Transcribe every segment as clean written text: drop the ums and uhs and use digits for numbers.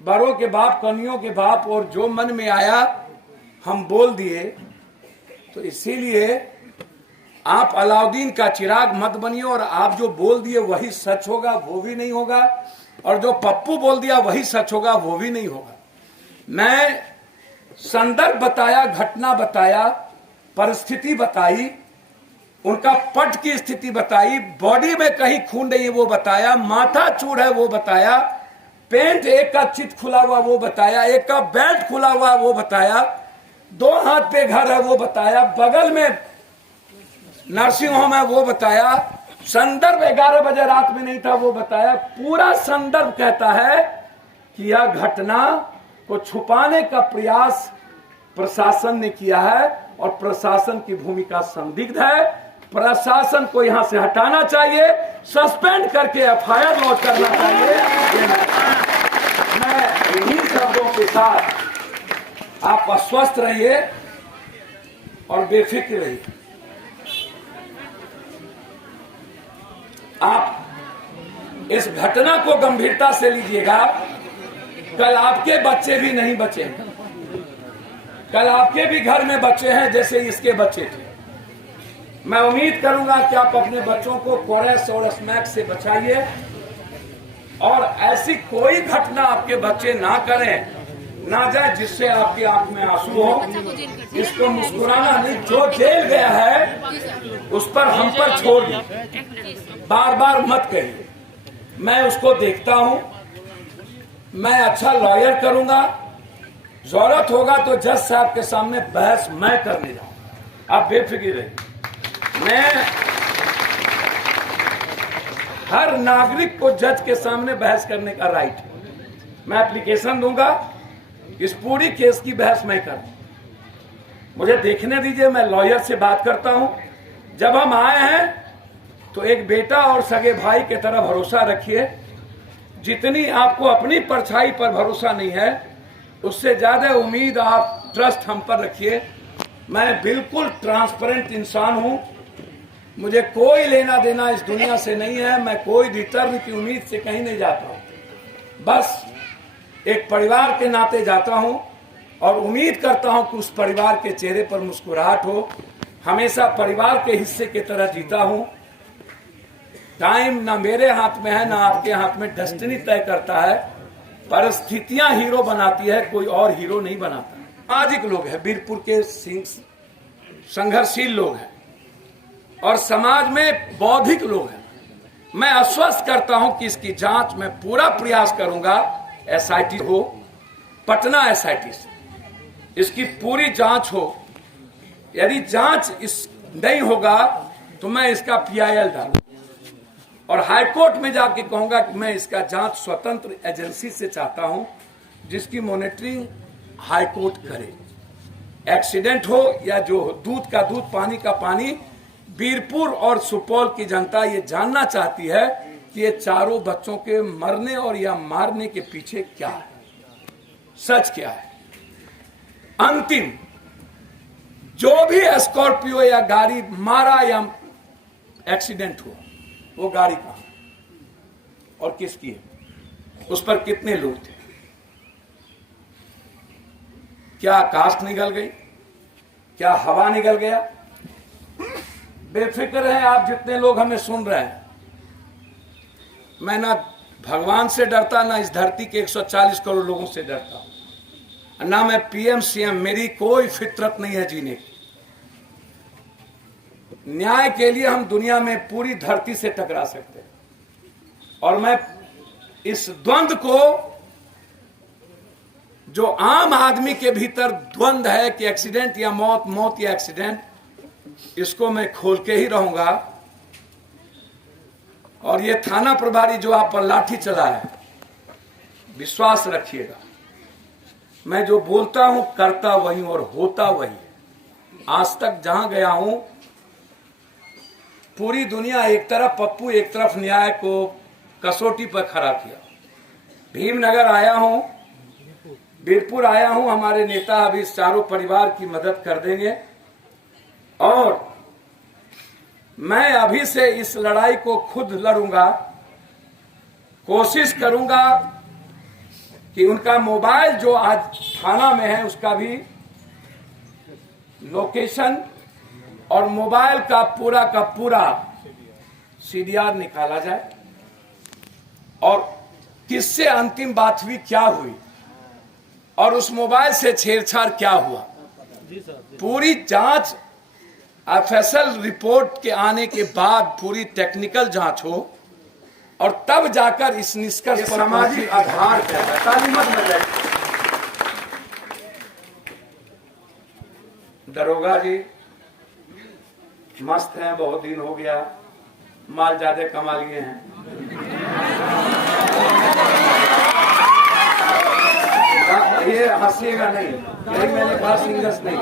बड़ों के बाप, कनियों के बाप, और जो मन में आया हम बोल दिए। तो इसीलिए आप अलाउद्दीन का चिराग मत बनिए, और आप जो बोल दिए वही सच होगा वो भी नहीं होगा, और जो पप्पू बोल दिया वही सच होगा वो भी नहीं होगा। मैं संदर्भ बताया, घटना बताया, परिस्थिति बताई, उनका पट की स्थिति बताई, बॉडी में कहीं खून नहीं है वो बताया, माथा चूर है वो बताया, पेंट एक का चित खुला हुआ वो बताया, एक का बेल्ट खुला हुआ वो बताया, 2 हाथ पे घर है वो बताया, बगल में नर्सिंग होम है वो बताया, संदर्भ 11 बजे रात में नहीं था वो बताया। पूरा संदर्भ कहता है कि यह घटना को छुपाने का प्रयास प्रशासन ने किया है, और प्रशासन की भूमिका संदिग्ध है। प्रशासन को यहां से हटाना चाहिए, सस्पेंड करके एफआईआर लॉन्च करना चाहिए। मैं इन्हीं शब्दों के साथ आप अस्वस्थ रहिए और बेफिक्र रहिए। आप इस घटना को गंभीरता से लीजिएगा। कल आपके बच्चे भी नहीं बचे, कल आपके भी घर में बच्चे हैं जैसे इसके बच्चे थे। मैं उम्मीद करूंगा कि आप अपने बच्चों को कोरेस और स्मैक से बचाइए, और ऐसी कोई घटना आपके बच्चे ना करें, ना जाए जिससे आपकी आंख में आंसू हो। इसको मुस्कुराना नहीं, जो जेल गया है उस पर हम पर छोड़ दीजिए, बार बार मत कहिए। मैं उसको देखता हूं, मैं अच्छा लॉयर करूंगा, जरूरत होगा तो जज साहब के सामने बहस मैं करने जाऊंगा। आप बेफिक्र रहिए। मैं हर नागरिक को जज के सामने बहस करने का राइट है। मैं एप्लीकेशन दूंगा, इस पूरी केस की बहस मैं करूं। मुझे देखने दीजिए, मैं लॉयर से बात करता हूं। जब हम आए हैं तो एक बेटा और सगे भाई की तरह भरोसा रखिए। जितनी आपको अपनी परछाई पर भरोसा नहीं है, उससे ज्यादा उम्मीद आप ट्रस्ट हम पर रखिए। मैं बिल्कुल ट्रांसपेरेंट इंसान हूं, मुझे कोई लेना देना इस दुनिया से नहीं है। मैं कोई रिटर्न की उम्मीद से कहीं नहीं जाता हूं, बस एक परिवार के नाते जाता हूं, और उम्मीद करता हूं कि उस परिवार के चेहरे पर मुस्कुराहट हो। हमेशा परिवार के हिस्से की तरह जीता हूं। टाइम ना मेरे हाथ में है ना आपके हाथ में, डेस्टिनी तय करता है। परिस्थितियां हीरो बनाती है, कोई और हीरो नहीं बनाता। सामाजिक लोग हैं, बीरपुर के संघर्षशील लोग हैं, और समाज में बौद्धिक लोग हैं। मैं आश्वस्त करता हूं कि इसकी जांच में पूरा प्रयास करूंगा। एसआईटी हो, पटना एसआईटी से इसकी पूरी जांच हो। यदि जांच इस नहीं होगा तो मैं इसका पीआईएल डालूंगा, और हाईकोर्ट में जाके कहूंगा कि मैं इसका जांच स्वतंत्र एजेंसी से चाहता हूं, जिसकी मॉनिटरिंग हाईकोर्ट करे। एक्सीडेंट हो या जो हो, दूध का दूध, पानी का पानी। बीरपुर और सुपौल की जनता ये जानना चाहती है कि ये चारों बच्चों के मरने और या मारने के पीछे क्या है, सच क्या है। अंतिम जो भी स्कॉर्पियो या गाड़ी मारा या एक्सीडेंट हुआ, वो गाड़ी कहां और किसकी है, उस पर कितने लोग थे, क्या आकाश निकल गई, क्या हवा निकल गया। बेफिक्र है आप जितने लोग हमें सुन रहे हैं। मैं ना भगवान से डरता, ना इस धरती के 140 करोड़ लोगों से डरता हूं, ना मैं पीएम सीएम। मेरी कोई फितरत नहीं है जीने की। न्याय के लिए हम दुनिया में पूरी धरती से टकरा सकते हैं, और मैं इस द्वंद्व को, जो आम आदमी के भीतर द्वंद्व है कि एक्सीडेंट या मौत, मौत या एक्सीडेंट, इसको मैं खोल के ही रहूंगा। और ये थाना प्रभारी जो आप पर लाठी चला है, विश्वास रखिएगा, मैं जो बोलता हूं करता वही और होता वही। आज तक जहां गया हूं, पूरी दुनिया एक तरफ पप्पू, एक तरफ न्याय को कसौटी पर खड़ा किया। भीमनगर आया हूं, बीरपुर आया हूं, हमारे नेता अभी चारों परिवार की मदद कर देंगे, और मैं अभी से इस लड़ाई को खुद लड़ूंगा। कोशिश करूंगा कि उनका मोबाइल जो आज थाना में है उसका भी लोकेशन और मोबाइल का पूरा सीडीआर निकाला जाए और किससे अंतिम बात हुई, क्या हुई और उस मोबाइल से छेड़छाड़ क्या हुआ, पूरी जांच एफएसएल रिपोर्ट के आने के बाद पूरी टेक्निकल जांच हो और तब जाकर इस निष्कर्ष पर सामाजिक आधार पर तालीमत में जाए। दरोगा जी मस्त हैं, बहुत दिन हो गया, माल ज्यादा कमा लिए हैं। ये हंसीगा नहीं, यही मैंने कहा सिंगस नहीं।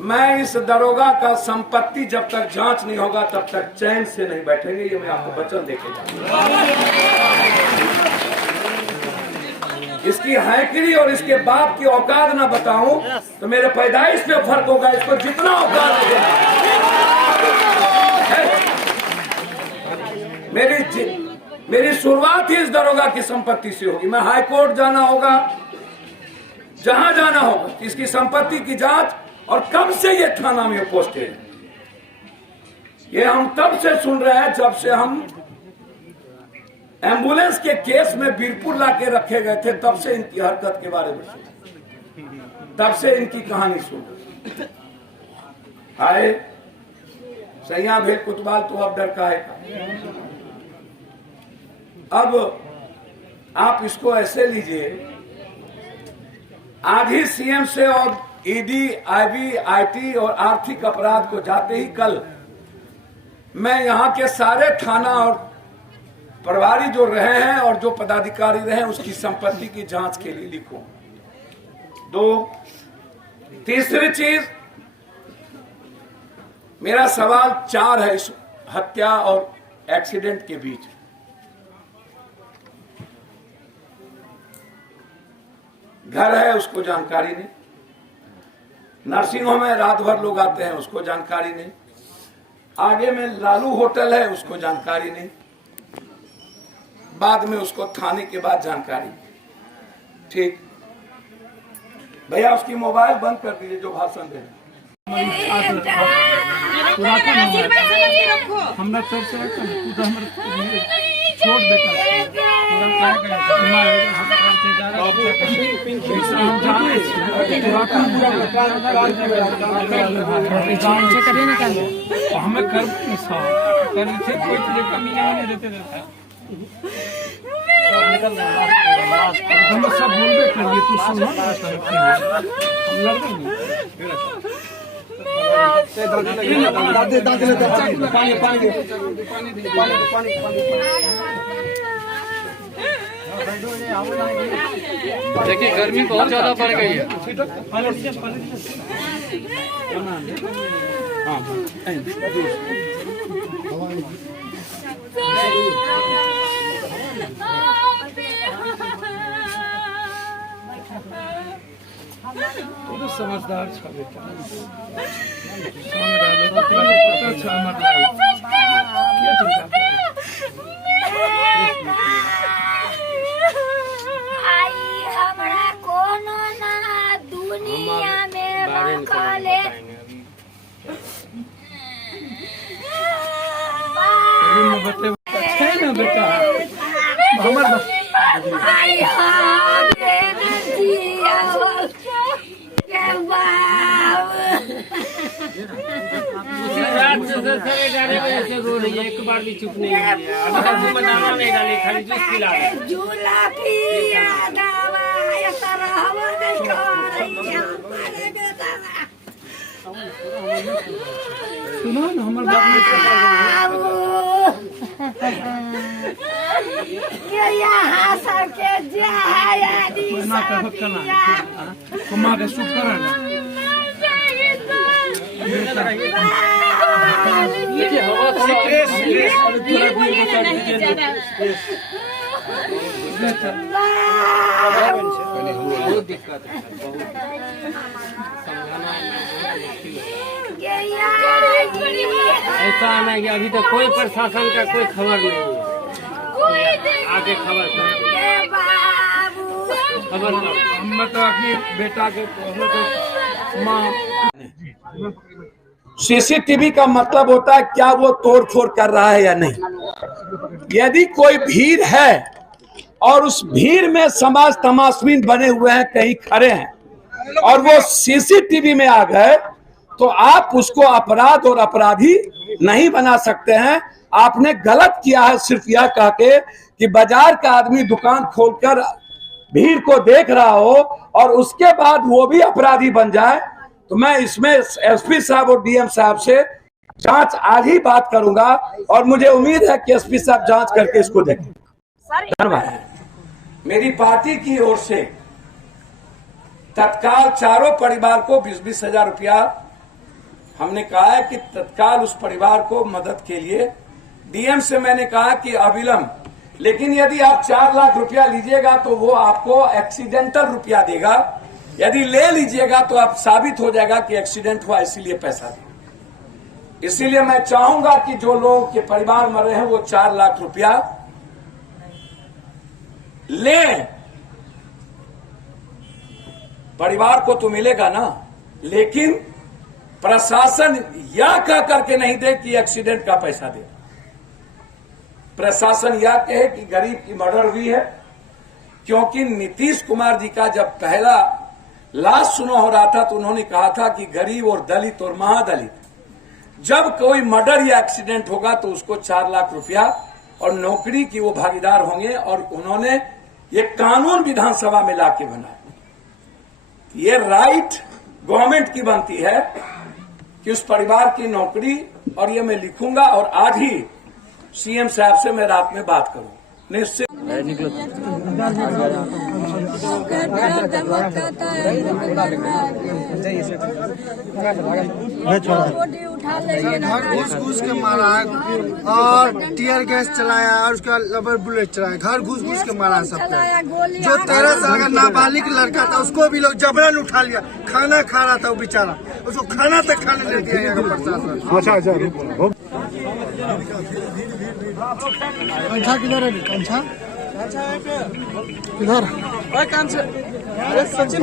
मैं इस दरोगा का संपत्ति जब तक जांच नहीं होगा तब तक चैन से नहीं बैठेंगे, ये मैं आपको वचन देके जाऊंगा। इसकी हैकड़ी और इसके बाप की औकात ना बताऊं तो मेरे पैदाइश पे फर्क होगा। इसको जितना औकात मेरी शुरुआत ही इस दरोगा की संपत्ति से होगी। मैं हाई कोर्ट जाना होगा, जहां जाना होगा, इसकी संपत्ति की जांच। और कब से ये थाना में पोस्टेड है, ये हम तब से सुन रहे हैं जब से हम एम्बुलेंस के केस में बीरपुर लाके रखे गए थे, तब से इनकी हरकत के बारे में सुन, तब से इनकी कहानी सुन। हाय सैया भेद कुतबाल तो अब डर का है। अब आप इसको ऐसे लीजिए, आज ही सीएम से और ईडी, आईबी, आईटी और आर्थिक अपराध को जाते ही कल मैं यहाँ के सारे थाना और प्रभारी जो रहे हैं और जो पदाधिकारी रहे हैं उसकी संपत्ति की जांच के लिए लिखूं। दो, तीसरी चीज, मेरा सवाल 4 है इस हत्या और एक्सीडेंट के बीच। घर है उसको जानकारी नहीं, नर्सिंग होम में रात भर लोग आते हैं उसको जानकारी नहीं, आगे में लालू होटल है उसको जानकारी नहीं, बाद में उसको थाने के बाद जानकारी। ठीक भैया उसकी मोबाइल बंद कर दीजिए जो भाषण दे रहे। हमरा छोड़ से तू तो हमर छोड़ बेटा हमें कर कोई चीज कमी नहीं देते रहता। हम सब बोलबे करिए, तू सुन हम लड़ते नहीं। देखिए गर्मी बहुत ज्यादा बढ़ गई है। समझदार छा बेटा, पता छा हमरा कोनो ना दुनिया में रखले है ना बेटा हमर एक बार भी चुप नहीं झूला पिया दवाई सरहवा नहीं सुनो ना हमर बात ये यहाँ सर के जाया ना कहत कना कुमा के सुख करन देखिए हवा बहुत दिक्कत है, ऐसा है ना कि अभी तक कोई प्रशासन का कोई खबर नहीं है, आगे खबर मैं तो अपनी बेटा के माँ सीसीटीवी का मतलब होता है क्या वो तोड़ फोड़ कर रहा है या नहीं। यदि कोई भीड़ है और उस भीड़ में समाज तमाशबीन बने हुए हैं, कहीं खड़े हैं और वो सीसीटीवी में आ गए, तो आप उसको अपराध और अपराधी नहीं बना सकते हैं। आपने गलत किया है सिर्फ यह कह के कि बाजार का आदमी दुकान खोलकर भीड़ को देख रहा हो और उसके बाद वो भी अपराधी बन जाए। तो मैं इसमें एसपी साहब और डीएम साहब से जांच आज ही बात करूंगा और मुझे उम्मीद है कि एसपी साहब जांच करके इसको देखें। धन्यवाद। मेरी पार्टी की ओर से तत्काल चारों परिवार को 20-20 हजार रुपया हमने कहा है कि तत्काल उस परिवार को मदद के लिए। डीएम से मैंने कहा कि अविलंब, लेकिन यदि आप 4 लाख रुपया लीजिएगा तो वो आपको एक्सीडेंटल रुपया देगा, यदि ले लीजिएगा तो आप साबित हो जाएगा कि एक्सीडेंट हुआ इसीलिए पैसा दे। इसीलिए मैं चाहूंगा कि जो लोगों के परिवार मर रहे हैं वो 4 लाख रुपया लें। परिवार को तो मिलेगा ना, लेकिन प्रशासन यह कह करके नहीं दे कि एक्सीडेंट का पैसा दे। प्रशासन यह कहे कि गरीब की मर्डर हुई है, क्योंकि नीतीश कुमार जी का जब पहला लास्ट चुनाव हो रहा था तो उन्होंने कहा था कि गरीब और दलित और महादलित जब कोई मर्डर या एक्सीडेंट होगा तो उसको 4 लाख रुपया और नौकरी की वो भागीदार होंगे। और उन्होंने ये कानून विधानसभा में लाके बनाया। ये राइट गवर्नमेंट की बनती है कि उस परिवार की नौकरी, और ये मैं लिखूंगा और आज ही सीएम साहब से मैं रात में बात करूं निश्चित। घर घुस घुस के मारा है और टीयर गैस चलाया और उसका रबर बुलेट चलाया। घर घुस घुस के मारा सबको। जो 13 साल का नाबालिग लड़का था उसको भी लोग जबरन उठा लिया। खाना खा रहा था वो बेचारा, उसको खाना तक खाने नहीं दिया गया प्रशासन। कंछा किधर है? कंछा किधर? सचिन